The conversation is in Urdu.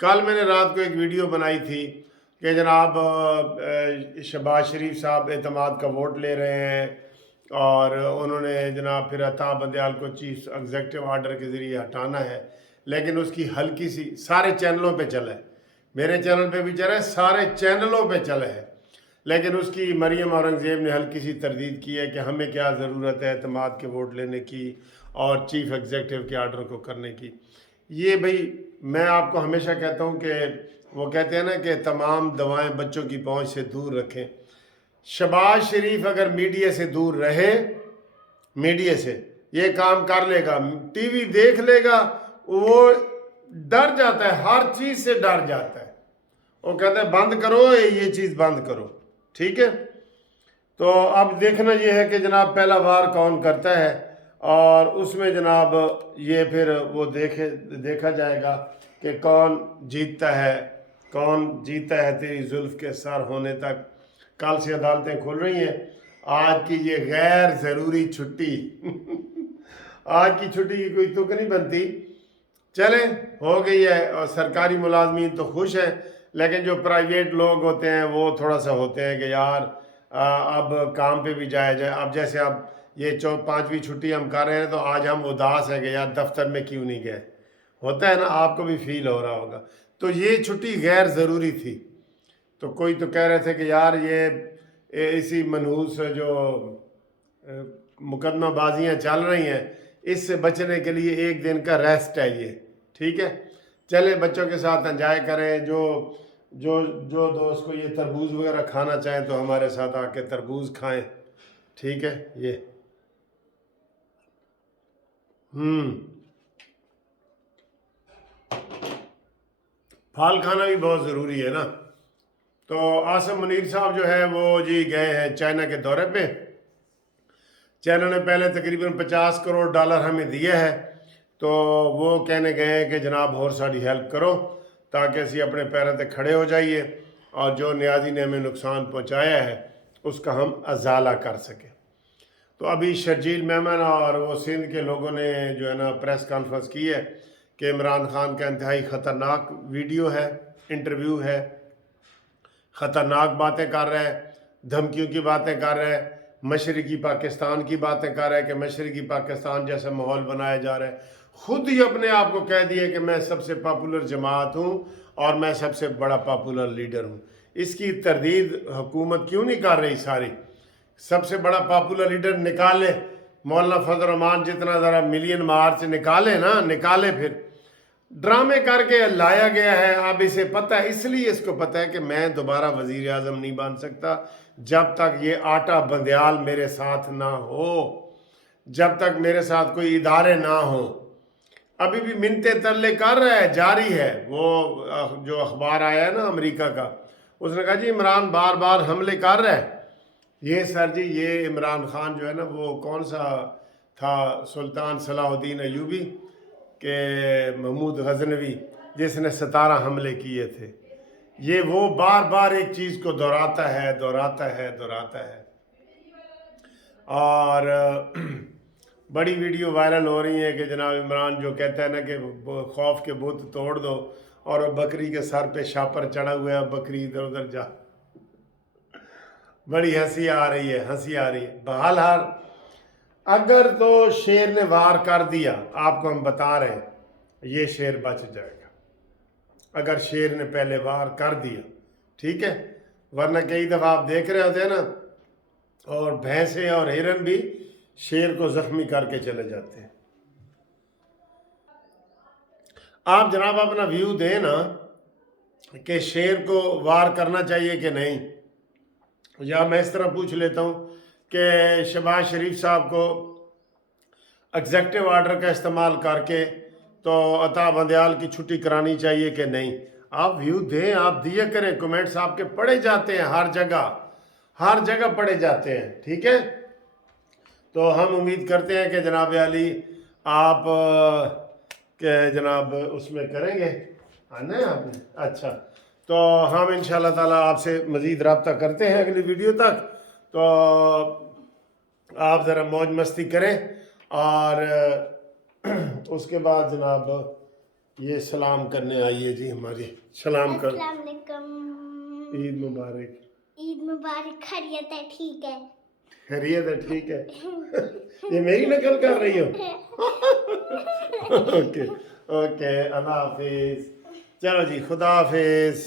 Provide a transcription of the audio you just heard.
کل میں نے رات کو ایک ویڈیو بنائی تھی کہ جناب شہباز شریف صاحب اعتماد کا ووٹ لے رہے ہیں اور انہوں نے جناب پھر عطا بندیال کو چیف ایگزیکٹو آرڈر کے ذریعے ہٹانا ہے، لیکن اس کی ہلکی سی سارے چینلوں پہ چلا ہے، میرے چینل پہ بھی چلا ہے، سارے چینلوں پہ چلا ہے، لیکن اس کی مریم اورنگزیب نے ہلکی سی تردید کی ہے کہ ہمیں کیا ضرورت ہے اعتماد کے ووٹ لینے کی اور چیف ایگزیکٹو کے آرڈر کو کرنے کی۔ یہ بھئی میں آپ کو ہمیشہ کہتا ہوں کہ وہ کہتے ہیں نا کہ تمام دوائیں بچوں کی پہنچ سے دور رکھیں۔ شہباز شریف اگر میڈیا سے دور رہے، میڈیا سے یہ کام کر لے گا، ٹی وی دیکھ لے گا، وہ ڈر جاتا ہے، ہر چیز سے ڈر جاتا ہے، وہ کہتا ہے بند کرو یہ چیز بند کرو، ٹھیک ہے؟ تو اب دیکھنا یہ ہے کہ جناب پہلا وار کون کرتا ہے، اور اس میں جناب یہ پھر وہ دیکھا جائے گا کہ کون جیتتا ہے تیری زلف کے سر ہونے تک۔ کل سے عدالتیں کھل رہی ہیں، آج کی یہ غیر ضروری چھٹی آج کی چھٹی کی کوئی تک نہیں بنتی، چلیں ہو گئی ہے، اور سرکاری ملازمین تو خوش ہیں، لیکن جو پرائیویٹ لوگ ہوتے ہیں وہ تھوڑا سا ہوتے ہیں کہ یار اب کام پہ بھی جایا جائے۔ اب جیسے اب یہ 5ویں چھٹی ہم کر رہے ہیں تو آج ہم اداس ہیں کہ یار دفتر میں کیوں نہیں گئے، ہوتا ہے نا، آپ کو بھی فیل ہو رہا ہوگا۔ تو یہ چھٹی غیر ضروری تھی، تو کوئی تو کہہ رہے تھے کہ یار یہ اسی منحوس جو مقدمہ بازیاں چل رہی ہیں اس سے بچنے کے لیے ایک دن کا ریسٹ ہے یہ، ٹھیک ہے؟ چلے بچوں کے ساتھ انجوائے کریں، جو دوست کو یہ تربوز وغیرہ کھانا چاہیں تو ہمارے ساتھ آ کے تربوز کھائیں، ٹھیک ہے؟ یہ پھال کھانا بھی بہت ضروری ہے نا۔ تو عاصم منیر صاحب جو ہے وہ جی گئے ہیں چائنا کے دورے پہ۔ چائنا نے پہلے تقریباً $50 کروڑ ہمیں دیا ہے، تو وہ کہنے گئے ہیں کہ جناب اور ساڑی ہیلپ کرو تاکہ اسی اپنے پیروں تے کھڑے ہو جائیے اور جو نیازی نے ہمیں نقصان پہنچایا ہے اس کا ہم ازالہ کر سکیں۔ تو ابھی شرجیل میمن اور وہ سندھ کے لوگوں نے جو ہے نا پریس کانفرنس کی ہے کہ عمران خان کا انتہائی خطرناک ویڈیو ہے، انٹرویو ہے، خطرناک باتیں کر رہے ہیں، دھمکیوں کی باتیں کر رہے ہیں، مشرقی پاکستان کی باتیں کر رہے ہیں کہ مشرقی پاکستان جیسا ماحول بنایا جا رہا ہے۔ خود ہی اپنے آپ کو کہہ دیے کہ میں سب سے پاپولر جماعت ہوں اور میں سب سے بڑا پاپولر لیڈر ہوں۔ اس کی تردید حکومت کیوں نہیں کر رہی ساری؟ سب سے بڑا پاپولر لیڈر نکالے، مولانا فضل الرحمان جتنا ذرا ملین مارچ نکالے نا، نکالے، پھر ڈرامے کر کے لایا گیا ہے۔ اب اسے پتہ ہے، اس لیے اس کو پتہ ہے کہ میں دوبارہ وزیر اعظم نہیں بن سکتا جب تک یہ آٹا بندیال میرے ساتھ نہ ہو، جب تک میرے ساتھ کوئی ادارے نہ ہوں۔ ابھی بھی منتے ترلے کر رہا ہے، جاری ہے۔ وہ جو اخبار آیا ہے نا امریکہ کا، اس نے کہا جی عمران بار بار حملے کر رہا ہے۔ یہ سر جی یہ عمران خان جو ہے نا وہ کون سا تھا، سلطان صلاح الدین ایوبی کہ محمود غزنوی جس نے 17 حملے کیے تھے، یہ وہ بار بار ایک چیز کو دہراتا ہے۔ اور بڑی ویڈیو وائرل ہو رہی ہیں کہ جناب عمران جو کہتا ہے نا کہ خوف کے بت توڑ دو، اور وہ بکری کے سر پہ شاپر چڑھا ہوا ہے، بکری ادھر ادھر جا، بڑی ہنسی آ رہی ہے۔ بہرحال اگر تو شیر نے وار کر دیا، آپ کو ہم بتا رہے ہیں یہ شیر بچ جائے گا اگر شیر نے پہلے وار کر دیا، ٹھیک ہے؟ ورنہ کئی دفعہ آپ دیکھ رہے ہوتے ہیں نا، اور بھینسیں اور ہرن بھی شیر کو زخمی کر کے چلے جاتے ہیں۔ آپ جناب اپنا ویو دیں نا کہ شیر کو وار کرنا چاہیے کہ نہیں، یا میں اس طرح پوچھ لیتا ہوں کہ شہباز شریف صاحب کو ایگزیکٹو آرڈر کا استعمال کر کے تو عطا بندیال کی چھٹی کرانی چاہیے کہ نہیں؟ آپ ویو دیں، آپ دیا کریں، کمنٹس آپ کے پڑھے جاتے ہیں، ہر جگہ پڑھے جاتے ہیں، ٹھیک ہے؟ تو ہم امید کرتے ہیں کہ جناب علی آپ کہ جناب اس میں کریں گے، آنا ہے آپ نے؟ اچھا، تو ہم انشاءاللہ تعالیٰ آپ سے مزید رابطہ کرتے ہیں اگلی ویڈیو تک۔ تو آپ ذرا موج مستی کریں، اور اس کے بعد جناب یہ سلام کرنے آئی ہے جی ہماری. سلام کر. السلام علیکم. عید مبارک. عید مبارک. خیریت ہے؟ ٹھیک ہے. خیریت ہے؟ ٹھیک ہے. یہ میری نقل کر رہی ہو؟ Okay okay. اللہ حافظ. چلو جی خدا حافظ.